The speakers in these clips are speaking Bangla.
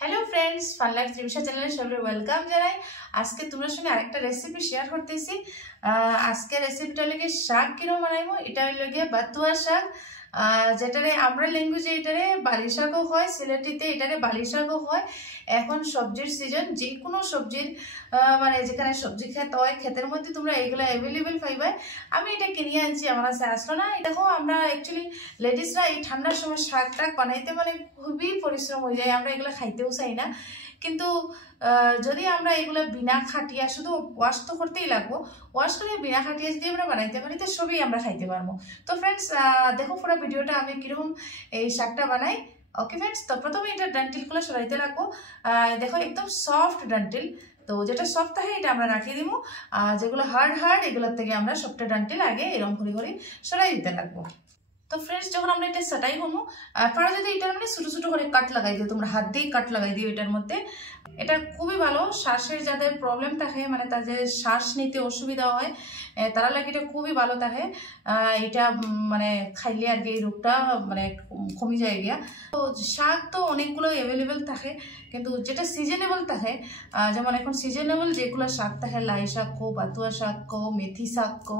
হ্যালো ফ্রেন্ডস, ফান লাইফ ত্রিবিষা চ্যানেলে সবাই ওয়েলকাম জানাই। আজকে তোমার সঙ্গে আরেকটা রেসিপি শেয়ার করতেছি। আজকে রেসিপিটা লাগে শাক কিরকম বানাইবো। এটা লাগে বাতুয়া শাক, যেটারে আমরা ল্যাঙ্গুয়েজে এটারে বালি শাকও হয়, সিলেটিতে এটারে বালি শাকও হয়। এখন সবজির সিজন, যে কোনো সবজির মানে যেখানে সবজি ক্ষেত হয়, ক্ষেতের মধ্যে তোমরা এগুলো অ্যাভেলেবেল পাইবে। আমি এটা কিনে আনছি, আমার কাছে আসলো না। দেখো, আমরা অ্যাকচুয়ালি লেডিসরা এই ঠান্ডার সময় শাক টাক বানাইতে মানে খুবই পরিশ্রম হয়ে যায়, আমরা এগুলো খাইতেও চাই না। কিন্তু যদি আমরা এগুলো বিনা খাটিয়া, শুধু ওয়াশ তো করতেই লাগবো, ওয়াশ করে বিনা খাটিয়া যদি আমরা বানাইতে পারি তো সবই আমরা খাইতে পারবো। তো ফ্রেন্ডস, দেখো পুরো ভিডিওটা আমি কিরকম এই শাকটা বানাই। ওকে ফ্রেন্ডস, তো প্রথমে এটা ডান্টিলগুলো সরাইতে লাগবো। দেখো একদম সফট ডান্টিল, তো যেটা সফট থাকে এটা আমরা রাখিয়ে দিব। যেগুলো হার্ড এগুলোর থেকে আমরা সবটা ডান্টিল আগে এরকম করে করে সরাই দিতে লাগবো। তো ফ্রেন্ডস, যখন আমরা এটা সেটাই হমো, পরে যদি এটার মানে ছোটো ছোটো করে কাট লাগাই দিও, তোমরা হাত দিয়েই কাট লাগাই দিও এটার মধ্যে। এটা খুবই ভালো, শ্বাসের যাদের প্রবলেম থাকে, মানে তাদের শ্বাস নিতে অসুবিধা হয়, তারা লাগে এটা খুবই ভালো থাকে। এটা মানে খাইলে আর কি এই রোগটা মানে কমে যায় গিয়া। তো শাক তো অনেকগুলো অ্যাভেলেবেল থাকে, কিন্তু যেটা সিজনেবল থাকে, যেমন এখন সিজনেবল যেগুলো শাক থাকে, লাই শাক কো, বাতুয়া শাক কো, মেথি শাক কো,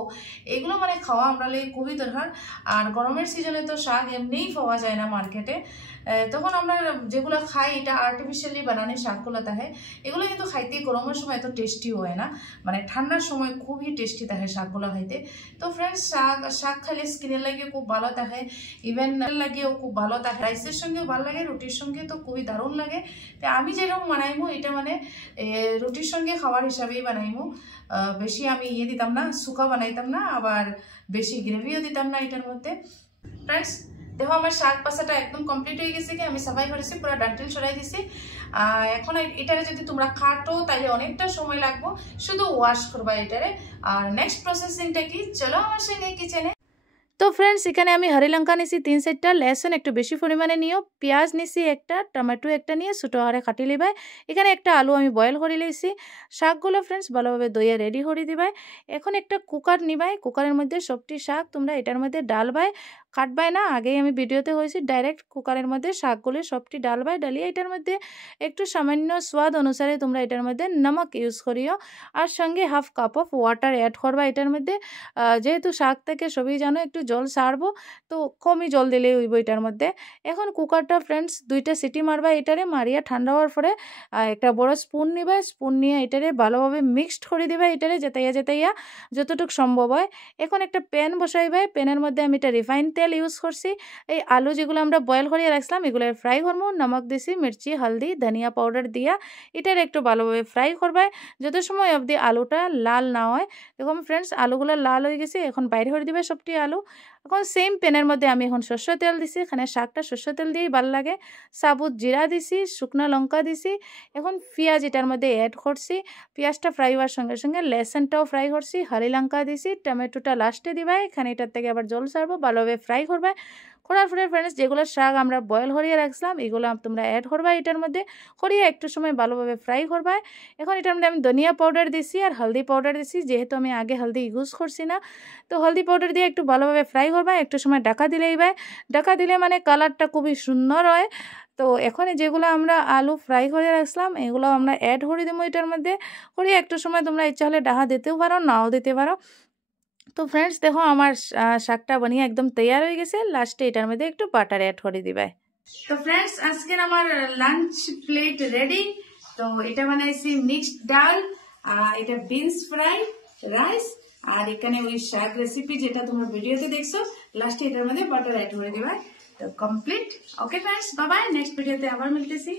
এগুলো মানে খাওয়া আমরা লাগে খুবই দরকার। আর গরমের সিজনে তো শাক এমনিই পাওয়া যায় না মার্কেটে, তখন আমরা যেগুলো খাই এটা আর্টিফিশিয়ালি বানানো শাকগুলো থাকে, এগুলো কিন্তু খাইতে গরমের সময় এত টেস্টি হয় না, মানে ঠান্ডার সময় খুবই টেস্টি থাকে শাকগুলো খাইতে। তো ফ্রেন্ডস, শাক খাইলে স্কিনের লাগে খুব ভালো থাকে, ইভেন লাগেও খুব ভালো থাকে, রাইসের সঙ্গেও ভালো লাগে, রুটির সঙ্গে তো খুবই দারুণ লাগে। তো আমি যেরকম বানাইমু এটা মানে রুটির সঙ্গে খাওয়ার হিসাবেই বানাইমু। বেশি আমি দিতাম না, শুকা বানাইতাম না, আবার বেশি গ্রেভিও দিতাম না এটার মধ্যে। ফ্রেন্ডস, দেখো আমার শাক পাশাটা একদম কমপ্লিট হয়ে গেছে, কি আমি সাফাই করেছি, পুরো ডান্টিল সরাই দিছি। এখন এটারে যদি তোমরা কাটো তাইলে অনেকটা সময় লাগবো, শুধু ওয়াশ করবা এটারে। আর নেক্সট প্রসেসিংটা কি, চলো আমার সঙ্গে কিচেনে। তো ফ্রেন্ডস, এখানে আমি হরি লঙ্কা নিছি 3-4টা, লেসন একটু বেশি পরিমাণে নিও, পেঁয়াজ নিছি একটা, টমেটো একটা নিয়ে ছোটো হারে কাটি লিবাই। এখানে একটা আলু আমি বয়েল করে লইছি। শাকগুলো ফ্রেন্ডস ভালোভাবে ধুয়ে রেডি করে দিবাই। এখন একটা কুকার নিবাই, কুকারের মধ্যে সবটি শাক তোমরা এটার মধ্যে ডালবাই, কাটবাই না। আগেই আমি ভিডিওতে হয়েছি, ডাইরেক্ট কুকারের মধ্যে শাকগুলো সবটি ডালবাই, ডালিয়ে এটার মধ্যে একটু সামান্য স্বাদ অনুসারে তোমরা এটার মধ্যে নমক ইউজ করিও, আর সঙ্গে half cup of water add করবা এটার মধ্যে। যেহেতু শাক থেকে সবই জানো একটু জল সারবো, তো কমই জল দিলেই হইব এটার মধ্যে। এখন কুকারটা ফ্রেন্ডস 2টা সিটি মারবা, এটারে মারিয়া ঠান্ডা হওয়ার পরে একটা বড় স্পুন নিবা, স্পুন নিয়ে এটারে ভালোভাবে মিক্সড করে দিবা, এটারে যেতাইয়া যতটুকু সম্ভব হয়। এখন একটা প্যান বসাইবা, প্যানের মধ্যে আমি এটা রিফাইন তেল ইউজ করছি। এই আলু যেগুলো আমরা বয়েল করিয়ে রাখছিলাম এগুলো ফ্রাই করবো, নমক দিছি, মির্চি, হলদি, ধনিয়া পাউডার দিয়া এটার একটু ভালোভাবে ফ্রাই করবাই, যত সময় অবধি আলুটা লাল না হয়। দেখুন ফ্রেন্ডস, আলুগুলো লাল হয়ে গেছে, এখন বাইরে করে দিবে সবটি আলু। এখন সেম প্যানের মধ্যে আমি এখন সর্ষে তেল দিছি, এখানে শাকটা সর্ষে তেল দিয়েই ভালো লাগে। সাবুত জিরা দিছি, শুকনো লঙ্কা দিছি, এখন পেঁয়াজ এটার মধ্যে অ্যাড করছি। পেঁয়াজটা ফ্রাই হওয়ার সঙ্গে সঙ্গে লেসনটাও ফ্রাই করছি, হরি লঙ্কা দিছি, টমেটোটা লাস্টে দিবাই, এখানে এটার থেকে আবার জল সারবো, ভালোভাবে ফ্রাই করবে। করার পরে ফ্রেন্ডস, যেগুলো শাক আমরা বয়েল করিয়ে রাখছিলাম এগুলো তোমরা অ্যাড করবা এটার মধ্যে, করিয়ে একটু সময় ভালোভাবে ফ্রাই করবা। এখন এটার মধ্যে আমি ধনিয়া পাউডার দিছি আর হলদি পাউডার দিছি, যেহেতু আমি আগে হলদি ইউজ করছি না, তো হলদি পাউডার দিয়ে একটু ভালোভাবে ফ্রাই করবা, একটু সময় ঢাকা দিলেই ভাই। ঢাকা দিলে মানে কালারটা খুবই সুন্দর হয়। তো এখন যেগুলো আমরা আলু ফ্রাই করে রাখছিলাম এগুলো আমরা অ্যাড করে দেবো এটার মধ্যে, করিয়ে একটু সময় তোমরা ইচ্ছা হলে ঢাকা দিতেও পারো, নাও দিতে পারো। তো ফ্রেন্ডস, দেখো আমার শাকটা বানিয়ে একদম তৈয়ার হয়ে গেছে, লাস্টে এটার মধ্যে একটু বাটার অ্যাড করে দিবাই। তো ফ্রেন্ডস, আজকের আমার লাঞ্চ প্লেট রেডি। তো এটা বানাইছি মিক্সড ডাল, এটা বিনস ফ্রাই, রাইস, আর এখানে ওই শাক রেসিপি যেটা তোমরা ভিডিওতে দেখছো, লাস্টে এটার মধ্যে বাটার অ্যাড করে দিবাই। তো complete. Okay friends, bye bye, next ভিডিওতে আবার মিলতেছি।